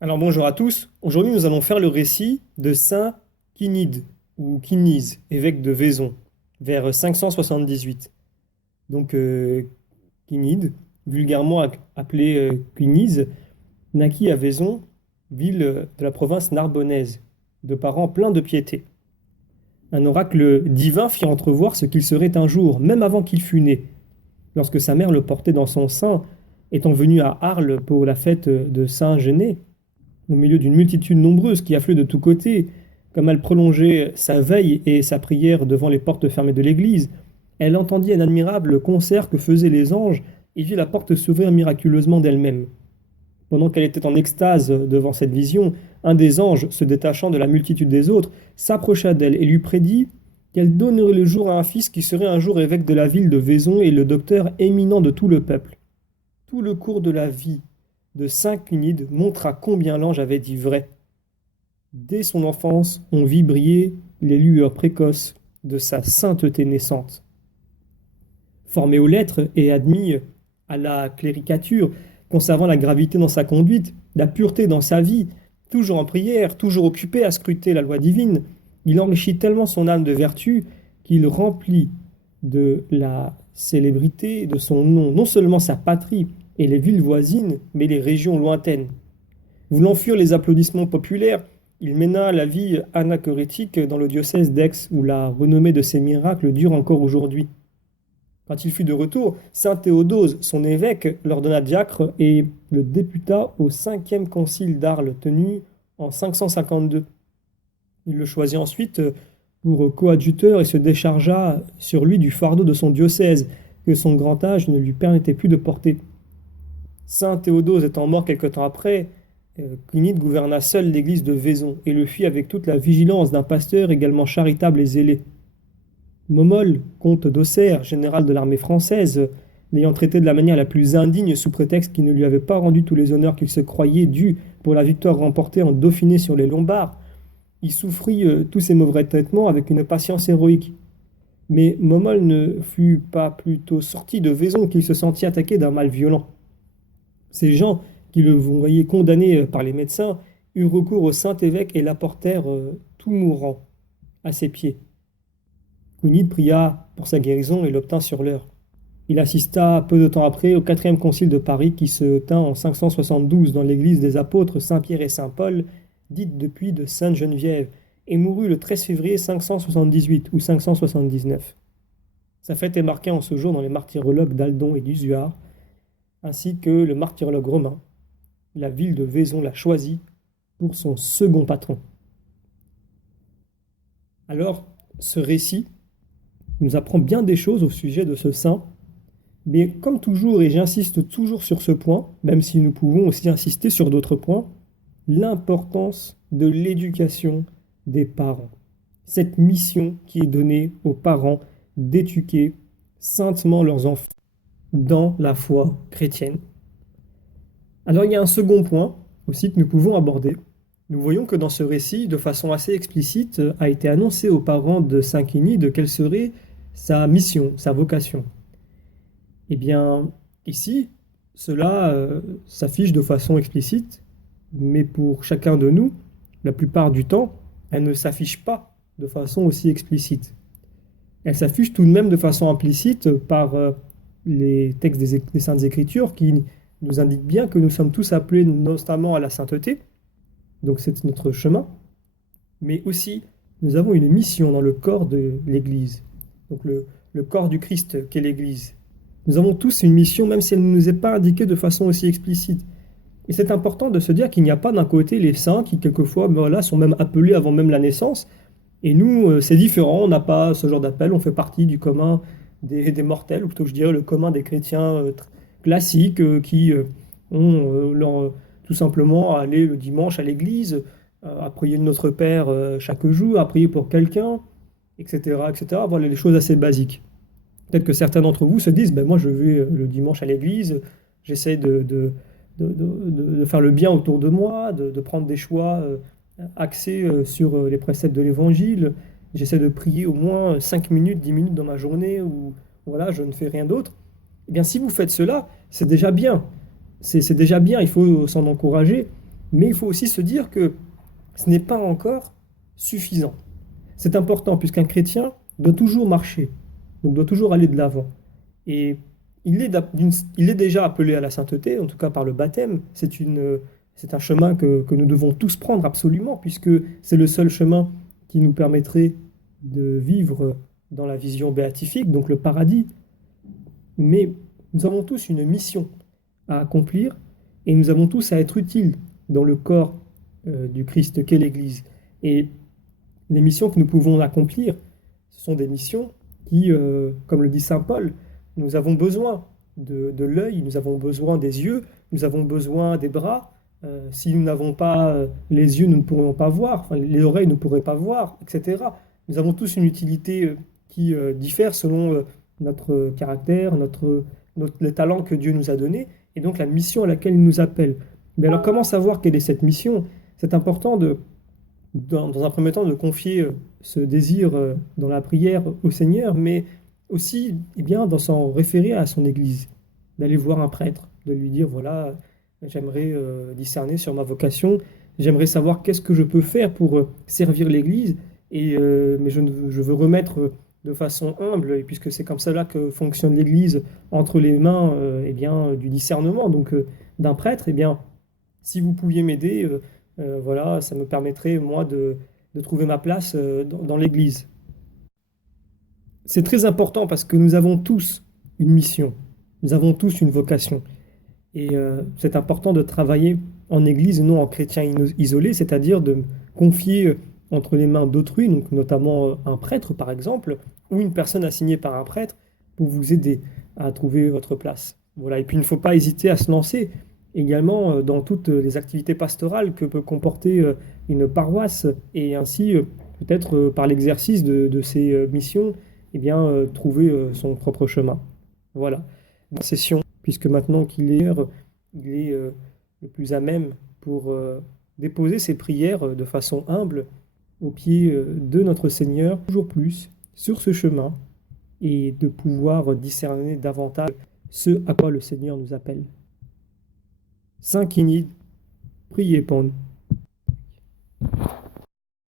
Alors bonjour à tous. Aujourd'hui, nous allons faire le récit de Saint Quinide ou Quinize, évêque de Vaison, vers 578. Donc Quinide, vulgairement appelé Quinize, naquit à Vaison, ville de la province narbonnaise, de parents pleins de piété. Un oracle divin fit entrevoir ce qu'il serait un jour, même avant qu'il fût né, lorsque sa mère le portait dans son sein, étant venu à Arles pour la fête de Saint-Genet. Au milieu d'une multitude nombreuse qui affluait de tous côtés, comme elle prolongeait sa veille et sa prière devant les portes fermées de l'église, elle entendit un admirable concert que faisaient les anges et vit la porte s'ouvrir miraculeusement d'elle-même. Pendant qu'elle était en extase devant cette vision, un des anges, se détachant de la multitude des autres, s'approcha d'elle et lui prédit qu'elle donnerait le jour à un fils qui serait un jour évêque de la ville de Vaison et le docteur éminent de tout le peuple. Tout le cours de la vie de saint Cunide montra combien l'ange avait dit vrai. Dès son enfance, on vit briller les lueurs précoces de sa sainteté naissante. Formé aux lettres et admis à la cléricature, conservant la gravité dans sa conduite, la pureté dans sa vie, toujours en prière, toujours occupé à scruter la loi divine, il enrichit tellement son âme de vertu qu'il remplit de la célébrité de son nom non seulement sa patrie et les villes voisines, mais les régions lointaines. Voulant fuir les applaudissements populaires, il mena la vie anachorétique dans le diocèse d'Aix, où la renommée de ses miracles dure encore aujourd'hui. Quand il fut de retour, saint Théodose, son évêque, l'ordonna diacre et le députa au 5e concile d'Arles tenu en 552. Il le choisit ensuite pour coadjuteur et se déchargea sur lui du fardeau de son diocèse, que son grand âge ne lui permettait plus de porter. Saint Théodose étant mort quelque temps après, Cunide gouverna seul l'église de Vaison et le fit avec toute la vigilance d'un pasteur également charitable et zélé. Momol, comte d'Auxerre, général de l'armée française, l'ayant traité de la manière la plus indigne sous prétexte qu'il ne lui avait pas rendu tous les honneurs qu'il se croyait dus pour la victoire remportée en Dauphiné sur les Lombards, il souffrit tous ces mauvais traitements avec une patience héroïque. Mais Momol ne fut pas plus tôt sorti de Vaison qu'il se sentit attaqué d'un mal violent. Ces gens, qui le voyaient condamné par les médecins, eurent recours au Saint-Évêque et l'apportèrent tout mourant à ses pieds. Cunide pria pour sa guérison et l'obtint sur l'heure. Il assista peu de temps après au 4e concile de Paris qui se tint en 572 dans l'église des apôtres Saint-Pierre et Saint-Paul, dite depuis de Sainte-Geneviève, et mourut le 13 février 578 ou 579. Sa fête est marquée en ce jour dans les martyrologues d'Aldon et d'Usuard, ainsi que le martyrologue romain. La ville de Vaison l'a choisi pour son second patron. Alors, ce récit nous apprend bien des choses au sujet de ce saint, mais comme toujours, et j'insiste toujours sur ce point, même si nous pouvons aussi insister sur d'autres points, l'importance de l'éducation des parents. Cette mission qui est donnée aux parents d'éduquer saintement leurs enfants dans la foi chrétienne. Alors il y a un second point aussi que nous pouvons aborder. Nous voyons que dans ce récit, de façon assez explicite, a été annoncé aux parents de Saint Quinide quelle serait sa mission, sa vocation. Eh bien, ici, cela s'affiche de façon explicite, mais pour chacun de nous, la plupart du temps, elle ne s'affiche pas de façon aussi explicite. Elle s'affiche tout de même de façon implicite par les textes des Saintes Écritures qui nous indiquent bien que nous sommes tous appelés notamment à la sainteté, donc c'est notre chemin, mais aussi nous avons une mission dans le corps de l'Église, donc le corps du Christ qu'est l'Église. Nous avons tous une mission, même si elle ne nous est pas indiquée de façon aussi explicite. Et c'est important de se dire qu'il n'y a pas d'un côté les saints qui, quelquefois, voilà, sont même appelés avant même la naissance. Et nous, c'est différent, on n'a pas ce genre d'appel, on fait partie du commun des mortels, ou plutôt je dirais le commun des chrétiens classiques qui ont tout simplement à aller le dimanche à l'église, à prier le Notre Père chaque jour, à prier pour quelqu'un, etc., etc. Voilà les choses assez basiques. Peut-être que certains d'entre vous se disent, ben moi je vais le dimanche à l'église, j'essaie de faire le bien autour de moi, de prendre des choix axés sur les préceptes de l'évangile. J'essaie de prier au moins 5 minutes, 10 minutes dans ma journée où voilà, je ne fais rien d'autre. Eh bien, si vous faites cela, c'est déjà bien. C'est déjà bien, il faut s'en encourager. Mais il faut aussi se dire que ce n'est pas encore suffisant. C'est important puisqu'un chrétien doit toujours marcher, donc doit toujours aller de l'avant. Et il est déjà appelé à la sainteté, en tout cas par le baptême. C'est un chemin que nous devons tous prendre absolument, puisque c'est le seul chemin qui nous permettrait de vivre dans la vision béatifique, donc le paradis. Mais nous avons tous une mission à accomplir et nous avons tous à être utiles dans le corps du Christ qu'est l'Église. Et les missions que nous pouvons accomplir, ce sont des missions qui, comme le dit Saint Paul, nous avons besoin de l'œil, nous avons besoin des yeux, nous avons besoin des bras. Si nous n'avons pas les yeux, nous ne pourrions pas voir, enfin, les oreilles ne pourraient pas voir, etc. Nous avons tous une utilité qui diffère selon notre caractère, les talents que Dieu nous a donnés, et donc la mission à laquelle il nous appelle. Mais alors comment savoir quelle est cette mission? C'est important dans un premier temps, de confier ce désir dans la prière au Seigneur, mais aussi eh bien, d'en s'en référer à son Église, d'aller voir un prêtre, de lui dire, voilà, j'aimerais discerner sur ma vocation, j'aimerais savoir qu'est-ce que je peux faire pour servir l'Église, mais je veux remettre de façon humble, et puisque c'est comme cela que fonctionne l'Église, entre les mains eh bien, du discernement, donc d'un prêtre, eh bien, si vous pouviez m'aider, voilà, ça me permettrait, moi, de trouver ma place dans l'Église. C'est très important parce que nous avons tous une mission, nous avons tous une vocation. Et c'est important de travailler en Église, non en chrétien isolé, c'est-à-dire de me confier entre les mains d'autrui, donc notamment un prêtre par exemple, ou une personne assignée par un prêtre pour vous aider à trouver votre place. Voilà. Et puis il ne faut pas hésiter à se lancer également dans toutes les activités pastorales que peut comporter une paroisse, et ainsi peut-être par l'exercice de ces missions, eh bien, trouver son propre chemin. Voilà. Bonne session, puisque maintenant qu'il est heure, il est le plus à même pour déposer ses prières de façon humble aux pieds de notre Seigneur, toujours plus sur ce chemin, et de pouvoir discerner davantage ce à quoi le Seigneur nous appelle. Saint Quinide, priez pour nous.